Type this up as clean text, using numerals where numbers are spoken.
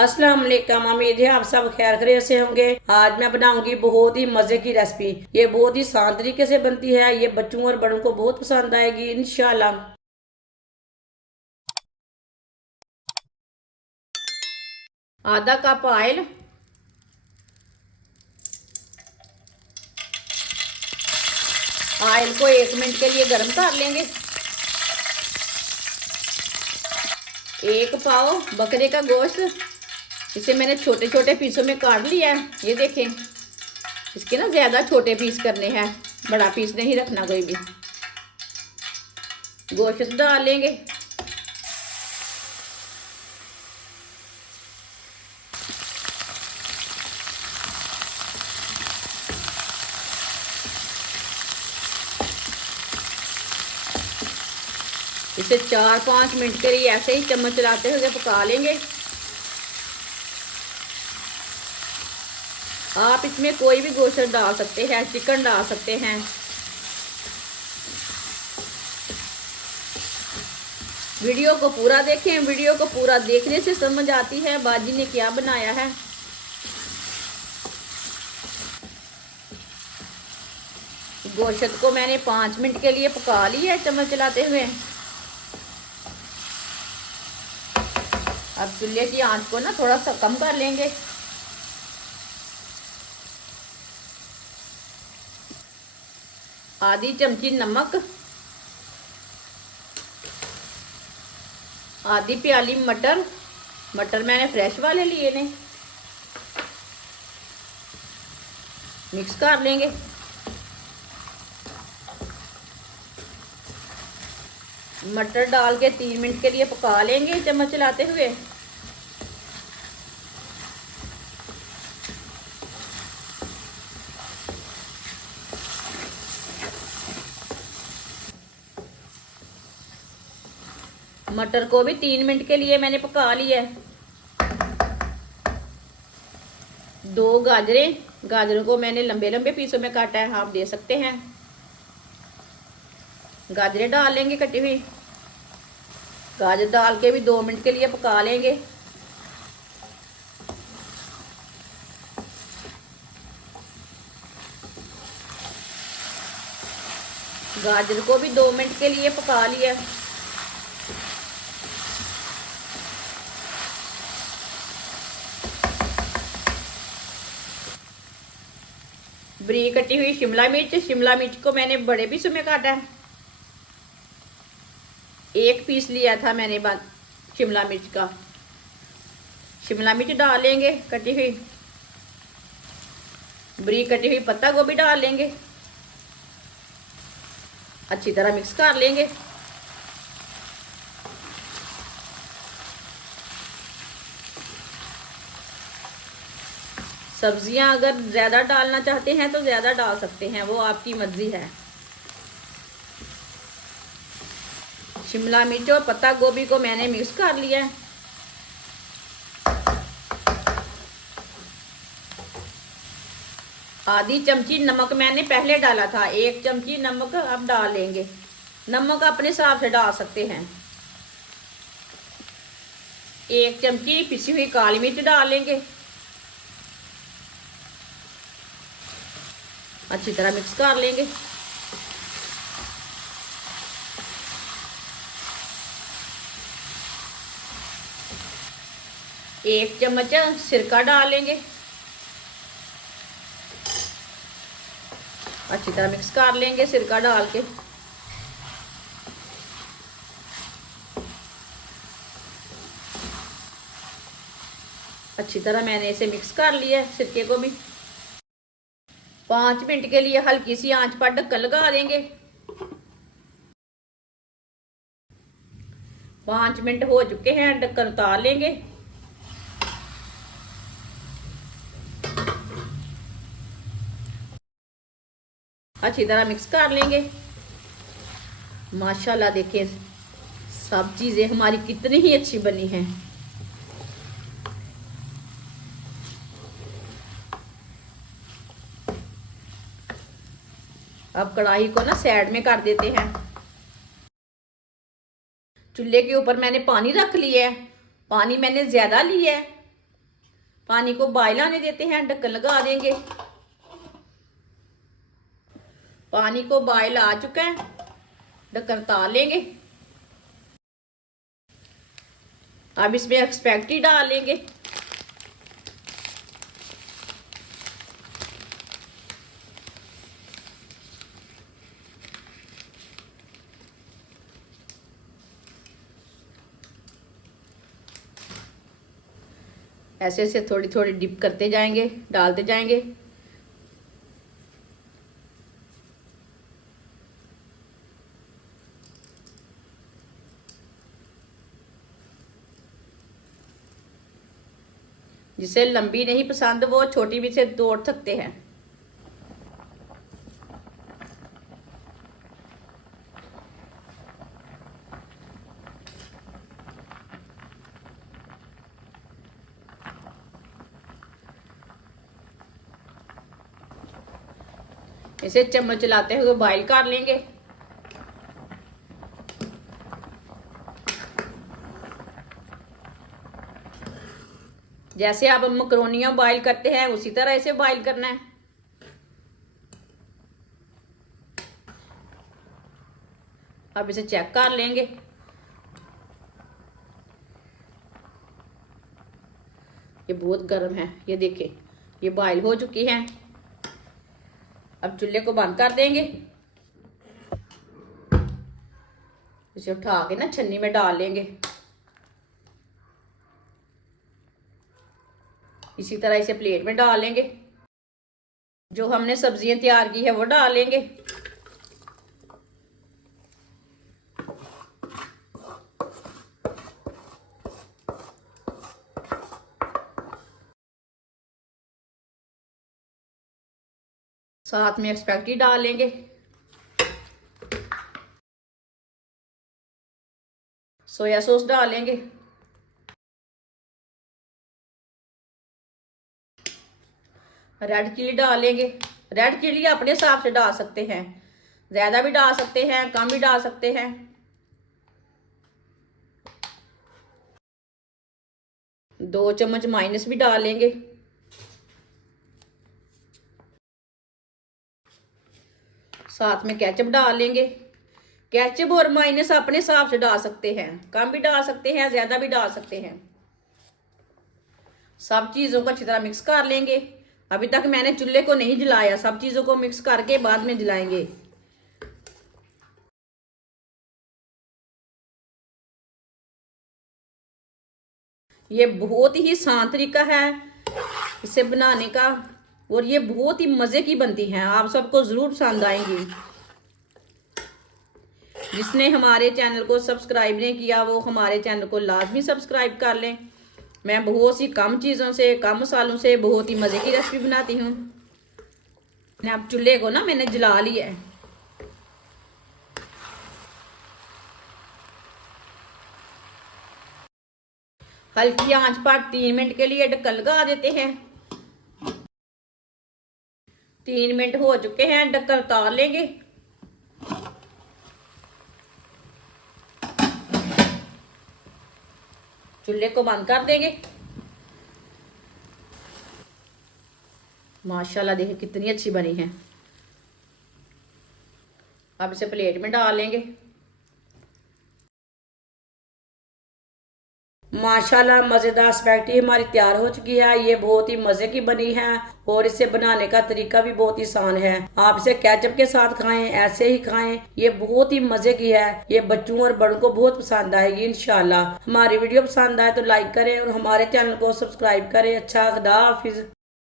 अस्सलाम वालेकुम। उम्मीद है आप सब खैर खैरियत से होंगे। आज मैं बनाऊंगी बहुत ही मजे की रेसिपी। ये बहुत ही आसान तरीके से बनती है। ये बच्चों और बड़ों को बहुत पसंद आएगी इंशाल्लाह। आधा कप ऑयल, ऑयल को 1 मिनट के लिए गर्म कर लेंगे। 1 पाव बकरे का गोश्त, इसे मैंने छोटे छोटे पीसों में काट लिया है। ये देखें, इसके ना ज़्यादा छोटे पीस करने हैं, बड़ा पीस नहीं रखना कोई भी। गोश्त डाल लेंगे। इसे 4-5 मिनट के लिए ऐसे ही चम्मच चलाते हुए पका लेंगे। आप इसमें कोई भी गोश्त डाल सकते हैं, चिकन डाल सकते हैं। वीडियो को पूरा देखें। वीडियो को पूरा देखने से समझ आती है बाजी ने क्या बनाया है। गोश्त को मैंने 5 मिनट के लिए पका लिया है चम्मच चलाते हुए। अब चूल्हे की आंच को ना थोड़ा सा कम कर लेंगे। आधी चमची नमक, आधी प्याली मटर। मटर मैंने फ्रेश वाले लिए ने। मिक्स कर लेंगे। मटर डाल के 3 मिनट के लिए पका लेंगे चम्मच चलाते हुए। मटर को भी 3 मिनट के लिए मैंने पका लिया है। 2 गाजरें, गाजरों को मैंने लंबे लंबे पीसों में काटा है, आप दे सकते हैं। गाजरें डाल लेंगे कटी हुई। गाजर डाल के भी 2 मिनट के लिए पका लेंगे। गाजर को भी 2 मिनट के लिए पका लिया। बरीक कटी हुई शिमला मिर्च, शिमला मिर्च को मैंने बड़े पीसों में काटा है। 1 पीस लिया था मैंने बाद शिमला मिर्च का। शिमला मिर्च डाल लेंगे कटी हुई। बरीक कटी हुई पत्ता गोभी डाल लेंगे। अच्छी तरह मिक्स कर लेंगे। सब्जियां अगर ज़्यादा डालना चाहते हैं तो ज़्यादा डाल सकते हैं, वो आपकी मर्जी है। शिमला मिर्च और पत्ता गोभी को मैंने मिक्स कर लिया है। आधी चमची नमक मैंने पहले डाला था, 1 चमची नमक अब डाल लेंगे। नमक अपने हिसाब से डाल सकते हैं। 1 चमची पिसी हुई काली मिर्च डाल लेंगे। अच्छी तरह मिक्स कर लेंगे। एक चम्मच सिरका डाल लेंगे। अच्छी तरह मिक्स कर लेंगे सिरका डाल के। अच्छी तरह मैंने इसे मिक्स कर लिया सिरके को भी। 5 मिनट के लिए हल्की सी आंच पर ढक्कन लगा देंगे। 5 मिनट हो चुके हैं, ढक्कन उतार लेंगे। अच्छी तरह मिक्स कर लेंगे। माशाल्लाह देखिए सब चीजें हमारी कितनी ही अच्छी बनी हैं। अब कढ़ाई को ना साइड में कर देते हैं। चूल्हे के ऊपर मैंने पानी रख लिया है। पानी मैंने ज्यादा लिया है, पानी को बॉयल आने देते हैं, ढक्कन लगा देंगे। पानी को बॉयल आ चुका है, ढक्कन उतार लेंगे। अब इसमें स्पैगेटी डाल लेंगे। ऐसे ऐसे थोड़ी थोड़ी डिप करते जाएंगे, डालते जाएंगे। जिसे लंबी नहीं पसंद वो छोटी भी से तोड़ सकते हैं। इसे चम्मच चलाते हुए बॉईल कर लेंगे। जैसे आप मकरोनियां बॉईल करते हैं उसी तरह इसे बॉईल करना है। अब इसे चेक कर लेंगे। ये बहुत गर्म है, ये देखें, ये बॉईल हो चुकी है। अब चूल्हे को बंद कर देंगे। इसे उठा के ना छन्नी में डाल लेंगे। इसी तरह इसे प्लेट में डाल लेंगे। जो हमने सब्जियां तैयार की है वो डाल लेंगे। साथ में स्पैगेटी डाल लेंगे। सोया सॉस डाल लेंगे। रेड चिली डाल लेंगे। रेड चिली अपने हिसाब से डाल सकते हैं, ज्यादा भी डाल सकते हैं, कम भी डाल सकते हैं। दो चम्मच माइनस भी डाल लेंगे। साथ में केचप डाल लेंगे। केचप और माइनस अपने हिसाब से डाल सकते हैं, कम भी डाल सकते हैं, ज्यादा भी डाल सकते हैं। सब चीजों को अच्छी तरह मिक्स कर लेंगे। अभी तक मैंने चूल्हे को नहीं जलाया, सब चीजों को मिक्स करके बाद में जलाएंगे। ये बहुत ही आसान तरीका है इसे बनाने का, और ये बहुत ही मजे की बनती हैं। आप सबको जरूर पसंद आएंगी। जिसने हमारे चैनल को सब्सक्राइब नहीं किया वो हमारे चैनल को लाजमी सब्सक्राइब कर लें। मैं बहुत सी कम चीज़ों से, कम मसालों से बहुत ही मज़े की रेसिपी बनाती हूँ। अब चूल्हे को ना मैंने जला लिया है। हल्की आंच पर 3 मिनट के लिए ढक्कन लगा देते हैं। 3 मिनट हो चुके हैं, ढक्कन उतार लेंगे। चूल्हे को बंद कर देंगे। माशाल्लाह देखिए कितनी अच्छी बनी है। अब इसे प्लेट में डाल लेंगे। माशाल्लाह मज़ेदार स्पैगेटी हमारी तैयार हो चुकी है। ये बहुत ही मज़े की बनी है और इसे बनाने का तरीका भी बहुत ही आसान है। आप इसे केचप के साथ खाएं, ऐसे ही खाएं, ये बहुत ही मज़े की है। ये बच्चों और बड़ों को बहुत पसंद आएगी इंशाल्लाह। हमारी वीडियो पसंद आए तो लाइक करें और हमारे चैनल को सब्सक्राइब करें। अच्छा, खुदा हाफिज।